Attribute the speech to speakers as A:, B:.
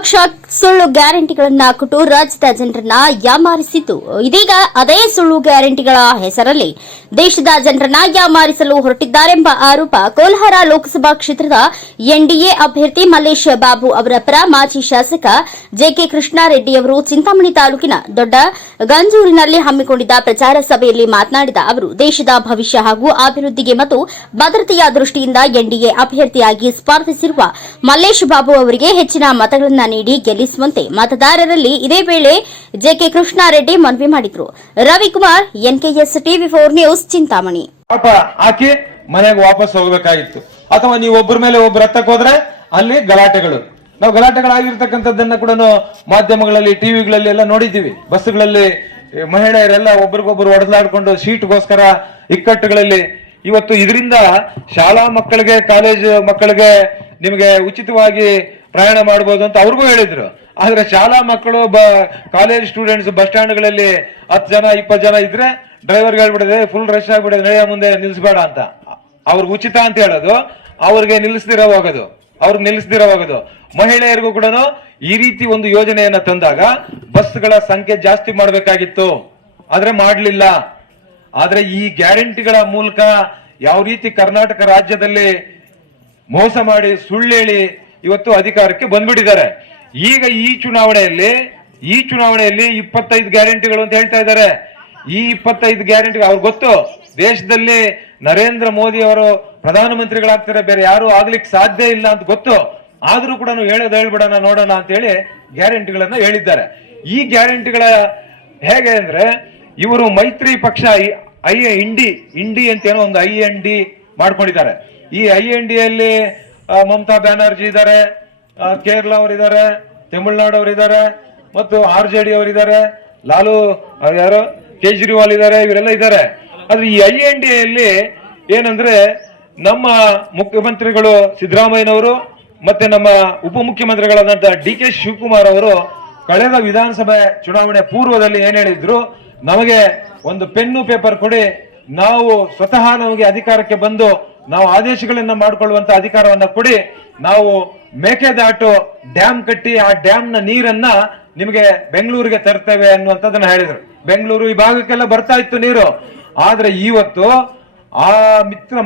A: ಪಕ್ಷ ಸುಳ್ಳು ಗ್ಯಾರಂಟಿಗಳನ್ನ ಕೊಟ್ಟು ರಾಜ್ಯದ ಜನರನ್ನ ಯಾಮಾರಿಸಿತ್ತು ಇದೀಗ ಅದೇ ಸುಳ್ಳು ಗ್ಯಾರಂಟಿಗಳ ಹೆಸರಲ್ಲಿ ದೇಶದ ಜನರನ್ನ ಯಾಮಾರಿಸಲು ಹೊರಟಿದ್ದಾರೆಂಬ ಆರೋಪ ಕೋಲ್ಹಾರ ಲೋಕಸಭಾ ಕ್ಷೇತ್ರದ ಎನ್ಡಿಎ ಅಭ್ಯರ್ಥಿ ಮಲ್ಲೇಶ್ ಬಾಬು ಅವರ ಪರ ಮಾಜಿ ಶಾಸಕ ಜೆಕೆ ಕೃಷ್ಣಾರೆಡ್ಡಿ ಅವರು ಚಿಂತಾಮಣಿ ತಾಲೂಕಿನ ದೊಡ್ಡ ಗಂಜೂರಿನಲ್ಲಿ ಹಮ್ಮಿಕೊಂಡಿದ್ದ ಪ್ರಚಾರ ಸಭೆಯಲ್ಲಿ ಮಾತನಾಡಿದ ಅವರು, ದೇಶದ ಭವಿಷ್ಯ ಹಾಗೂ ಅಭಿವೃದ್ಧಿಗೆ ಮತ್ತು ಭದ್ರತೆಯ ದೃಷ್ಟಿಯಿಂದ ಎನ್ಡಿಎ ಅಭ್ಯರ್ಥಿಯಾಗಿ ಸ್ಪರ್ಧಿಸಿರುವ ಮಲ್ಲೇಶ್ ಬಾಬು ಅವರಿಗೆ ಹೆಚ್ಚಿನ ಮತಗಳನ್ನು ನೀಡಿ ಗೆಲ್ಲಿಸುವಂತೆ ಮತದಾರರಲ್ಲಿ ಇದೇ ವೇಳೆ ಜೆಕೆ ಕೃಷ್ಣಾರೆಡ್ಡಿ ಮನವಿ ಮಾಡಿದ್ರು. Ravikumar, NKS TV four news Chintamani.
B: ಪಾಪ ಆಕೆ ಮನೆಗೆ ವಾಪಸ್ ಹೋಗ್ಬೇಕಾಗಿತ್ತು. ಅಥವಾ ನೀವು ಒಬ್ಬರ ಮೇಲೆ ಒಬ್ರು ಹತ್ತಕ್ಕೆ ಹೋದ್ರೆ ಅಲ್ಲಿ ಗಲಾಟೆಗಳು. ನಾವು ಗಲಾಟೆಗಳಾಗಿರ್ತಕ್ಕಂಥದ್ದನ್ನ ಕೂಡ ಮಾಧ್ಯಮಗಳಲ್ಲಿ, ಟಿವಿಗಳಲ್ಲಿ ಎಲ್ಲ ನೋಡಿದ್ದೀವಿ. ಬಸ್ಗಳಲ್ಲಿ ಮಹಿಳೆಯರೆಲ್ಲ ಒಬ್ರಿಗೊಬ್ರು ಒಡೆದಾಡ್ಕೊಂಡು ಸೀಟ್ಗೋಸ್ಕರ ಇಕ್ಕಟ್ಟುಗಳಲ್ಲಿ. ಇವತ್ತು ಇದರಿಂದ ಶಾಲಾ ಮಕ್ಕಳಿಗೆ, ಕಾಲೇಜು ಮಕ್ಕಳಿಗೆ ನಿಮಗೆ ಉಚಿತವಾಗಿ ಪ್ರಯಾಣ ಮಾಡ್ಬೋದು ಅಂತ ಅವ್ರಿಗೂ ಹೇಳಿದ್ರು. ಆದ್ರೆ ಶಾಲಾ ಮಕ್ಕಳು, ಬ ಕಾಲೇಜ್ ಸ್ಟೂಡೆಂಟ್ಸ್ ಬಸ್ ಸ್ಟ್ಯಾಂಡ್ಗಳಲ್ಲಿ ಹತ್ತು ಜನ, ಇಪ್ಪತ್ತು ಜನ ಇದ್ರೆ ಡ್ರೈವರ್ಗೆ ಹೇಳ್ಬಿಡದೆ ಫುಲ್ ರಶ್ ಆಗ್ಬಿಡೋದು ನಡೆಯ ಮುಂದೆ ನಿಲ್ಸ್ಬೇಡ ಅಂತ. ಅವ್ರಿಗೆ ಉಚಿತ ಅಂತ ಹೇಳೋದು. ಅವ್ರಿಗೆ ನಿಲ್ಲಿಸ್ದಿರ ಹೋಗೋದು. ಅವ್ರಿಗೆ ನಿಲ್ಲಿಸ್ದಿರ ಹೋಗೋದು. ಮಹಿಳೆಯರಿಗೂ ಕೂಡ ಈ ರೀತಿ ಒಂದು ಯೋಜನೆಯನ್ನ ತಂದಾಗ ಬಸ್ಗಳ ಸಂಖ್ಯೆ ಜಾಸ್ತಿ ಮಾಡಬೇಕಾಗಿತ್ತು. ಆದ್ರೆ ಮಾಡಲಿಲ್ಲ. ಆದ್ರೆ ಈ ಗ್ಯಾರಂಟಿಗಳ ಮೂಲಕ ಯಾವ ರೀತಿ ಕರ್ನಾಟಕ ರಾಜ್ಯದಲ್ಲಿ ಮೋಸ ಮಾಡಿ ಸುಳ್ಳು ಹೇಳಿ ಇವತ್ತು ಅಧಿಕಾರಕ್ಕೆ ಬಂದ್ಬಿಟ್ಟಿದ್ದಾರೆ. ಈಗ ಈ ಚುನಾವಣೆಯಲ್ಲಿ ಈ ಚುನಾವಣೆಯಲ್ಲಿ ಇಪ್ಪತ್ತೈದು ಗ್ಯಾರಂಟಿಗಳು ಅಂತ ಹೇಳ್ತಾ ಇದ್ದಾರೆ. ಈ ಇಪ್ಪತ್ತೈದು ಗ್ಯಾರಂಟಿ ಅವ್ರಿಗೆ ಗೊತ್ತು? ದೇಶದಲ್ಲಿ ನರೇಂದ್ರ ಮೋದಿ ಅವರು ಪ್ರಧಾನಮಂತ್ರಿಗಳಾಗ್ತಾರೆ, ಬೇರೆ ಯಾರು ಆಗ್ಲಿಕ್ಕೆ ಸಾಧ್ಯ ಇಲ್ಲ ಅಂತ ಗೊತ್ತು. ಆದ್ರೂ ಕೂಡ ಹೇಳೋದು ಹೇಳ್ಬಿಡೋಣ, ನೋಡೋಣ ಅಂತ ಹೇಳಿ ಗ್ಯಾರಂಟಿಗಳನ್ನ ಹೇಳಿದ್ದಾರೆ. ಈ ಗ್ಯಾರಂಟಿಗಳ ಹೇಗೆ ಅಂದ್ರೆ, ಇವರು ಮೈತ್ರಿ ಪಕ್ಷ ಐ ಇಂಡಿ ಇಂಡಿ ಅಂತ ಏನೋ ಒಂದು ಐ ಎನ್ ಡಿ ಮಾಡ್ಕೊಂಡಿದ್ದಾರೆ. ಈ ಐ ಎನ್ ಡಿಯಲ್ಲಿ ಮಮತಾ ಬ್ಯಾನರ್ಜಿ ಇದ್ದಾರೆ ಕೇರಳ ಅವರಿದ್ದಾರೆ ತಮಿಳುನಾಡು ಅವರಿದ್ದಾರೆ ಮತ್ತು ಆರ್ ಜೆ ಡಿ ಅವರಿದ್ದಾರೆ ಲಾಲು ಯಾರು, ಕೇಜ್ರಿವಾಲ್ ಇದ್ದಾರೆ ಇವರೆಲ್ಲ ಇದ್ದಾರೆ ಆದ್ರೆ ಈ ಐ ಎನ್ ಡಿ ಎಲ್ಲಿ ಏನಂದ್ರೆ ನಮ್ಮ ಮುಖ್ಯಮಂತ್ರಿಗಳು ಸಿದ್ದರಾಮಯ್ಯನವರು ಮತ್ತೆ ನಮ್ಮ ಉಪಮುಖ್ಯಮಂತ್ರಿಗಳಾದಂತ ಡಿ ಕೆ ಶಿವಕುಮಾರ್ ಅವರು ಕಳೆದ ವಿಧಾನಸಭೆ ಚುನಾವಣೆ ಪೂರ್ವದಲ್ಲಿ ಏನ್ ಹೇಳಿದ್ರು? ನಮಗೆ ಒಂದು ಪೆನ್ನು ಪೇಪರ್ ಕೊಡಿ, ನಾವು ಸ್ವತಃ ನಮಗೆ ಅಧಿಕಾರಕ್ಕೆ ಬಂದು ನಾವು ಆದೇಶಗಳನ್ನ ಮಾಡಿಕೊಳ್ಳುವಂತ ಅಧಿಕಾರವನ್ನ ಕೊಡಿ. ನಾವು ಮೇಕೆದಾಟು ಡ್ಯಾಮ್ ಕಟ್ಟಿ ಆ ಡ್ಯಾಮ್ನ ನೀರನ್ನ ನಿಮಗೆ ಬೆಂಗಳೂರಿಗೆ ತರ್ತೇವೆ ಅನ್ನುವಂಥದ್ದನ್ನ ಹೇಳಿದ್ರು. ಬೆಂಗಳೂರು ಈ ಭಾಗಕ್ಕೆಲ್ಲ ಬರ್ತಾ ಇತ್ತು ನೀರು. ಆದ್ರೆ ಇವತ್ತು ಆ ಮಿತ್ರ